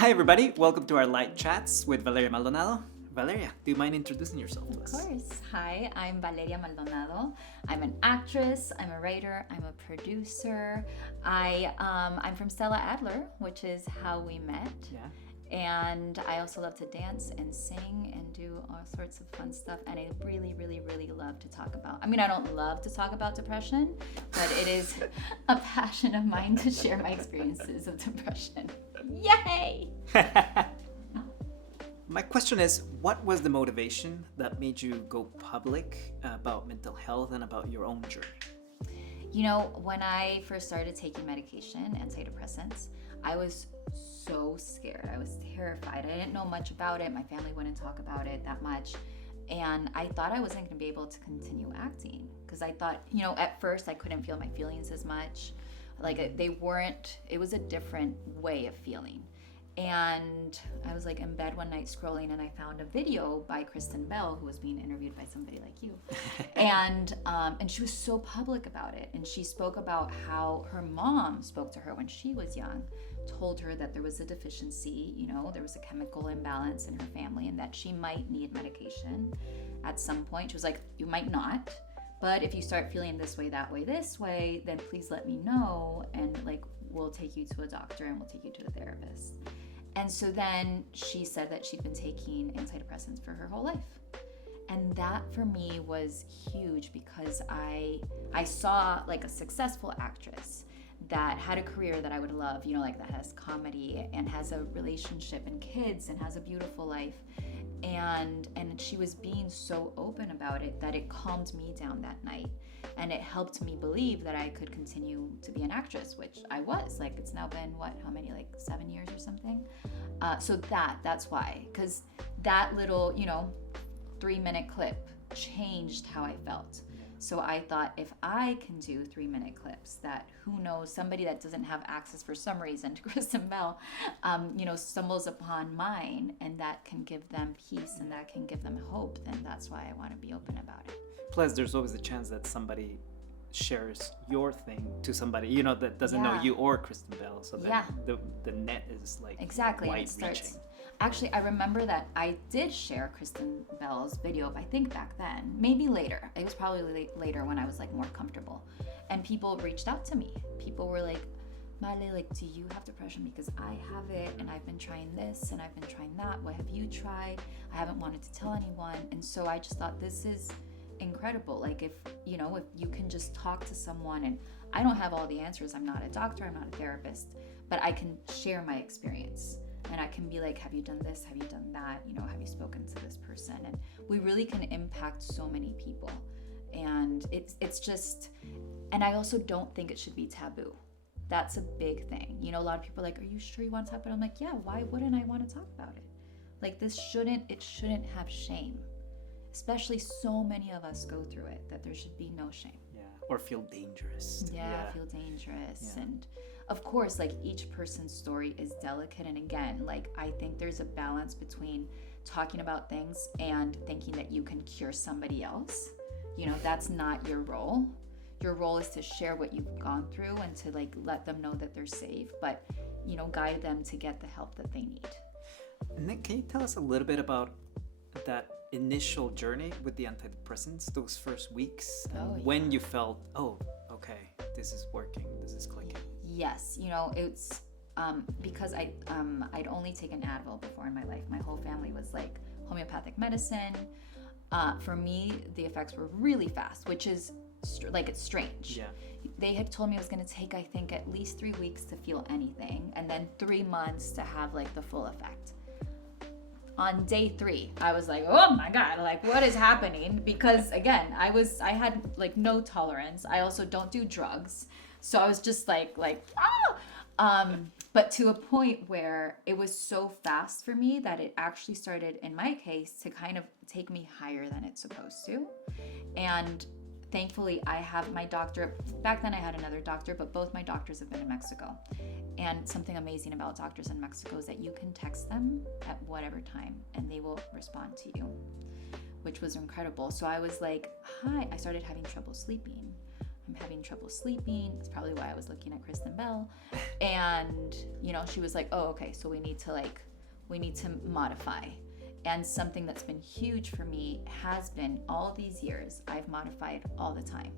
Hi, everybody. Welcome to our light chats with Valeria Maldonado. Valeria, do you mind introducing yourself to us? Of course. Hi, I'm Valeria Maldonado. I'm an actress, I'm a writer, I'm a producer. I'm from Stella Adler, which is how we met. Yeah. And I also love to dance and sing and do all sorts of fun stuff. And I really, really, really love to talk about. I mean, I don't love to talk about depression, but it is a passion of mine to share my experiences of depression. Yay! My question is, what was the motivation that made you go public about mental health and about your own journey? You know, when I first started taking medication, antidepressants, I was so scared. I was terrified. I didn't know much about it. My family wouldn't talk about it that much. And I thought I wasn't going to be able to continue acting because I thought, you know, at first I couldn't feel my feelings as much. Like they weren't, it was a different way of feeling. And I was like in bed one night scrolling and I found a video by Kristen Bell, who was being interviewed by somebody like you. And she was so public about it. And she spoke about how her mom spoke to her when she was young, told her that there was a deficiency, you know, there was a chemical imbalance in her family and that she might need medication at some point. She was like, you might not, but if you start feeling this way, that way, this way, then please let me know and like we'll take you to a doctor and we'll take you to a therapist. And so then she said that she'd been taking antidepressants for her whole life. And that for me was huge because I saw like a successful actress that had a career that I would love, you know, like that has comedy and has a relationship and kids and has a beautiful life. And she was being so open about it that it calmed me down that night. And it helped me believe that I could continue to be an actress, which I was. Like, it's now been, how many, like 7 years or something? So that's why. Because that little, 3-minute clip changed how I felt. So I thought if I can do 3-minute clips that, who knows, somebody that doesn't have access for some reason to Kristen Bell, stumbles upon mine and that can give them peace and that can give them hope, then that's why I want to be open about it. Plus, there's always a chance that somebody shares your thing to somebody, that doesn't know you or Kristen Bell. So then the net is like wide-reaching. Actually, I remember that I did share Kristen Bell's video, I think back then, maybe later. It was probably later when I was like more comfortable. And people reached out to me. People were like, Male, like, do you have depression? Because I have it and I've been trying this and I've been trying that. What have you tried? I haven't wanted to tell anyone. And so I just thought this is incredible. Like if you can just talk to someone, and I don't have all the answers. I'm not a doctor, I'm not a therapist, but I can share my experience. And I can be like, have you done this? Have you done that? Have you spoken to this person? And we really can impact so many people. And it's just, and I also don't think it should be taboo. That's a big thing. A lot of people are like, are you sure you want to talk about it? I'm like, yeah, why wouldn't I want to talk about it? Like it shouldn't have shame. Especially so many of us go through it, that there should be no shame. Yeah, or feel dangerous. Feel dangerous. Yeah. And of course, like each person's story is delicate. And again, like I think there's a balance between talking about things and thinking that you can cure somebody else. That's not your role. Your role is to share what you've gone through and to like let them know that they're safe, but guide them to get the help that they need. And then can you tell us a little bit about that initial journey with the antidepressants, those first weeks, when you felt, okay, this is working, this is clicking? Yes, it's because I'd only taken Advil before in my life. My whole family was like homeopathic medicine. For me, the effects were really fast, which is it's strange. Yeah. They had told me it was going to take, I think, at least 3 weeks to feel anything, and then 3 months to have like the full effect. On day 3, I was like, oh my God, like what is happening? Because again, I had like no tolerance. I also don't do drugs. So I was just like, but to a point where it was so fast for me that it actually started, in my case, to kind of take me higher than it's supposed to. And thankfully, I have my doctor. Back then I had another doctor, but both my doctors have been in Mexico. And something amazing about doctors in Mexico is that you can text them at whatever time and they will respond to you, which was incredible. So I was like, hi, I started having trouble sleeping. I'm having trouble sleeping. It's probably why I was looking at Kristen Bell. And, you know, she was like, oh, okay, so we need to modify. And something that's been huge for me has been all these years, I've modified all the time.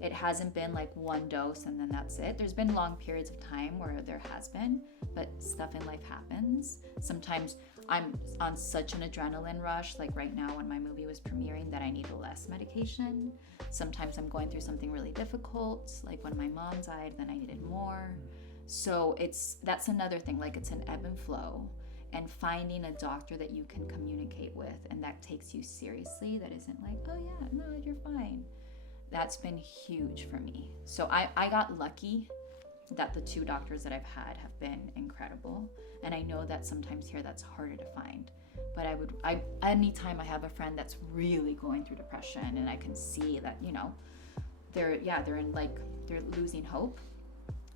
It hasn't been like one dose and then that's it. There's been long periods of time where there has been, but stuff in life happens. Sometimes I'm on such an adrenaline rush, like right now when my movie was premiering, that I need less medication. Sometimes I'm going through something really difficult, like when my mom died, then I needed more. So that's another thing, like it's an ebb and flow. And finding a doctor that you can communicate with and that takes you seriously, that isn't like, oh yeah, no, you're fine. That's been huge for me. So I got lucky that the 2 doctors that I've had have been incredible. And I know that sometimes here that's harder to find. But anytime I have a friend that's really going through depression and I can see that, you know, they're losing hope.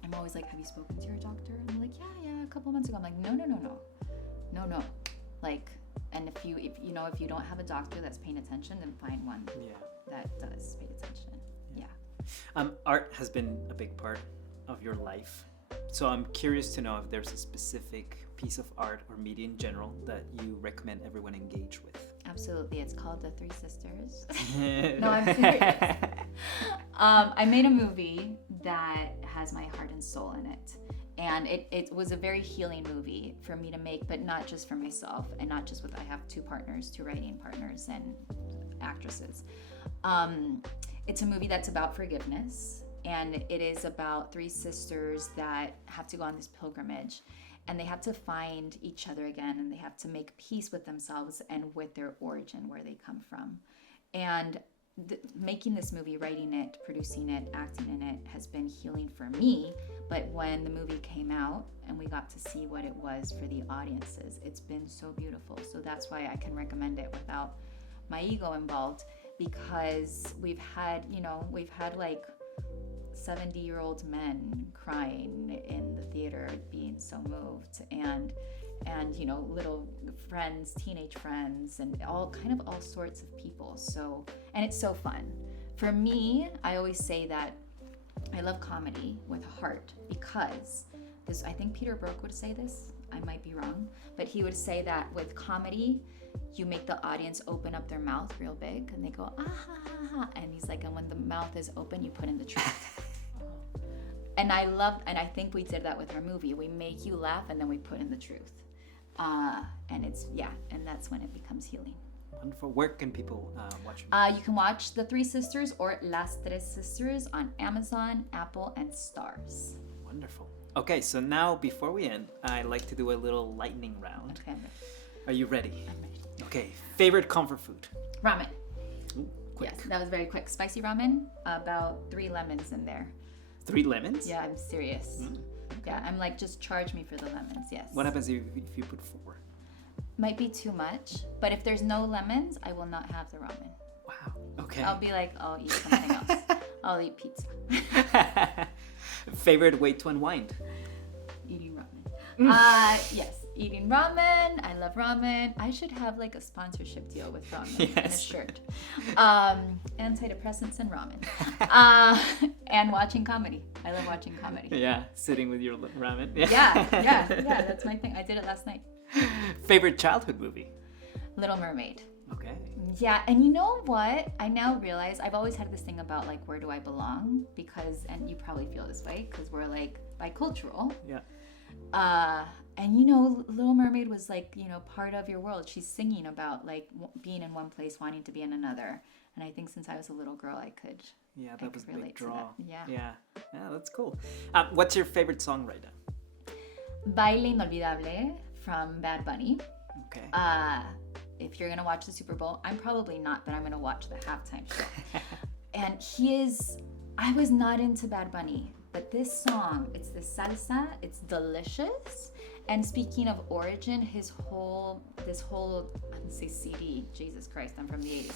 I'm always like, have you spoken to your doctor? And they're like, yeah, a couple months ago. I'm like, no. Like, and if you don't have a doctor that's paying attention, then find one that does pay attention. Yeah. Art has been a big part of your life. So I'm curious to know if there's a specific piece of art or media in general that you recommend everyone engage with. Absolutely. It's called The Three Sisters. No, I'm serious. I made a movie that has my heart and soul in it. And it was a very healing movie for me to make, but not just for myself and not just I have 2 writing partners and actresses. It's a movie that's about forgiveness, and it is about 3 sisters that have to go on this pilgrimage, and they have to find each other again, and they have to make peace with themselves and with their origin, where they come from. And making this movie, writing it, producing it, acting in it has been healing for me. But when the movie came out and we got to see what it was for the audiences, it's been so beautiful. So that's why I can recommend it without my ego involved, because we've had like 70-year-old men crying in the theater, being so moved, and you know, little friends, teenage friends, and all sorts of people. So, and it's so fun. For me, I always say that I love comedy with heart, because this, I think Peter Brook would say this, I might be wrong, but he would say that with comedy, you make the audience open up their mouth real big and they go, ah ha ha ha. And he's like, and when the mouth is open, you put in the truth. And I think we did that with our movie. We make you laugh and then we put in the truth. And that's when it becomes healing. Wonderful. Where can people watch it? You can watch The Three Sisters or Las Tres Sisters on Amazon, Apple, and Stars. Wonderful. Okay, so now before we end, I like to do a little lightning round. Okay, I'm ready. Are you ready? I'm ready. Okay, favorite comfort food? Ramen. Ooh, quick. Yes, that was very quick. Spicy ramen, about 3 lemons in there. 3 lemons? Yeah, I'm serious. Okay. Yeah, I'm like, just charge me for the lemons, yes. What happens if you put 4? Might be too much, but if there's no lemons, I will not have the ramen. Wow, okay. I'll be like, I'll eat something else. I'll eat pizza. Favorite way to unwind? Eating ramen. Yes, eating ramen. I love ramen. I should have like a sponsorship deal with ramen and a shirt. Antidepressants and ramen. And watching comedy. I love watching comedy. Yeah, sitting with your ramen. Yeah, that's my thing. I did it last night. Favorite childhood movie? Little Mermaid. Okay. Yeah, and you know what? I now realize I've always had this thing about like, where do I belong? Because, and you probably feel this way, because we're like bicultural. Yeah. And you know, Little Mermaid was like, you know, part of your world. She's singing about like being in one place, wanting to be in another. And I think since I was a little girl, I could. Yeah, that was a big draw. Yeah, that's cool. What's your favorite song right now? Baile Inolvidable from Bad Bunny. Okay. If you're gonna watch the Super Bowl, I'm probably not, but I'm gonna watch the halftime show. And I was not into Bad Bunny, but this song, it's the salsa, it's delicious. And speaking of origin, this whole, I would say CD, Jesus Christ, I'm from the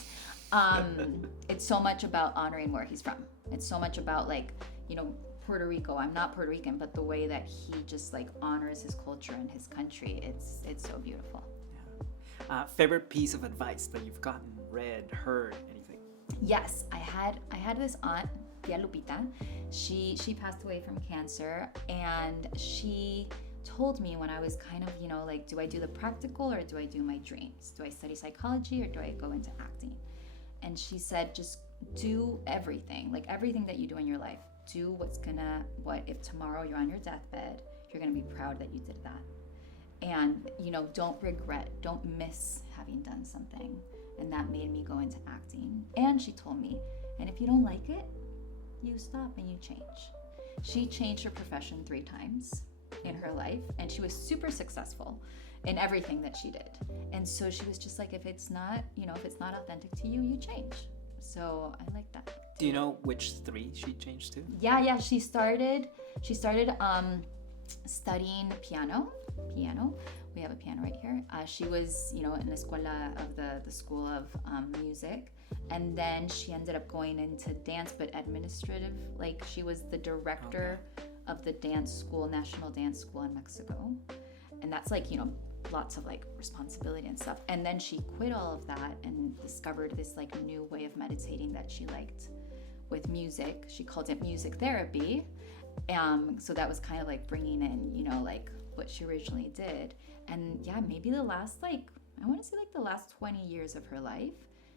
80s. It's so much about honoring where he's from. It's so much about like, you know, Puerto Rico. I'm not Puerto Rican, but the way that he just like honors his culture and his country, it's so beautiful. Yeah. Favorite piece of advice that you've gotten, read, heard, anything? Yes, I had this aunt Tia Lupita. She passed away from cancer, and she told me when I was kind of, like, do I do the practical or do I do my dreams? Do I study psychology or do I go into acting? And she said, just do everything, like everything that you do in your life. Do what if tomorrow you're on your deathbed, you're gonna be proud that you did that. And, don't regret, don't miss having done something. And that made me go into acting. And she told me, and if you don't like it, you stop and you change. She changed her profession 3 times in her life, and she was super successful in everything that she did. And so she was just like, if it's not authentic to you, you change. So I like that. Do you know which 3 she changed to? Yeah. She started studying piano. We have a piano right here. She was, in the escuela of the school of music. And then she ended up going into dance, but administrative. Like, she was the director of the dance school, National Dance School in Mexico. And that's like, lots of like responsibility and stuff. And then she quit all of that and discovered this like new way of meditating that she liked with music. She called it music therapy. So that was kind of like bringing in, like what she originally did. And yeah, maybe the last I want to say the last 20 years of her life,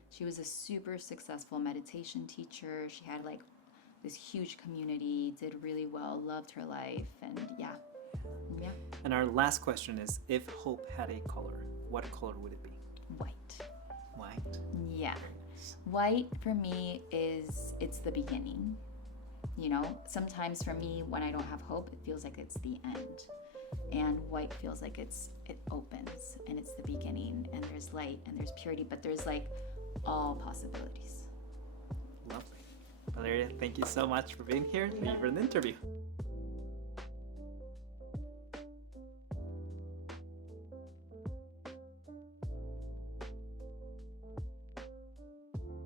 she was a super successful meditation teacher. She had like this huge community, did really well, loved her life, and yeah. And our last question is, if hope had a color, what color would it be? White. Yeah. Nice. White for me it's the beginning. Sometimes for me, when I don't have hope, it feels like it's the end. And white feels like it opens and it's the beginning, and there's light and there's purity, but there's like all possibilities. Lovely. Valeria, thank you so much for being here. Thank you for the interview.